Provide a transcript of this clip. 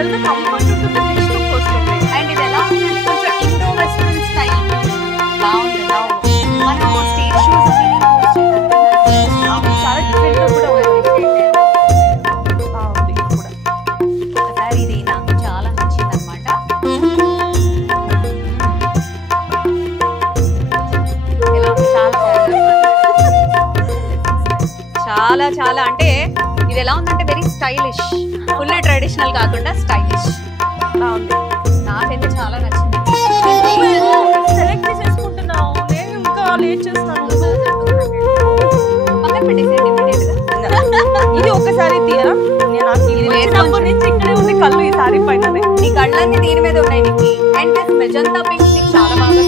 ఇదంతా కంఫర్ట్ ఉంటుంది, rich look వస్తుంది. అండ్ ఇది ఎలా ఉందంటే కొంచెం ఇండో వెస్ట్రన్ స్టైల్ బాగుంది. మనం స్టేట్ షూస్ చాలా డిఫరెంట్ గా కూడా ఉంది. బాగుంది ఇది కూడా. ఒకసారి ఇది నాకు చాలా నచ్చింది అనమాట. చాలా చాలా అంటే ఇది ఎలా ఉందంటే వెరీ స్టైలిష్, ఫుల్ ట్రెడిషనల్ కాకుండా స్టైలిష్ బాగుంది. నాకైతే చాలా నచ్చింది. సెలెక్ట్ చేసుకుంటున్నావు, నేను ఇంకా లేట్ చేస్తాను. పక్కన పెట్టేసేయండి immediate గా. ఇది ఒకసారి తీయరా? నేను నాకు ఇది వేసినప్పటి నుంచి ఇక్కడే ఉంది కళ్ళు ఈ సారీ పైన. నీ కళ్ళన్నీ దీని మీద ఉన్నాయి నీకు. అండ్ దిస్ మెజంతా పింక్ నీకు చాలా బాగా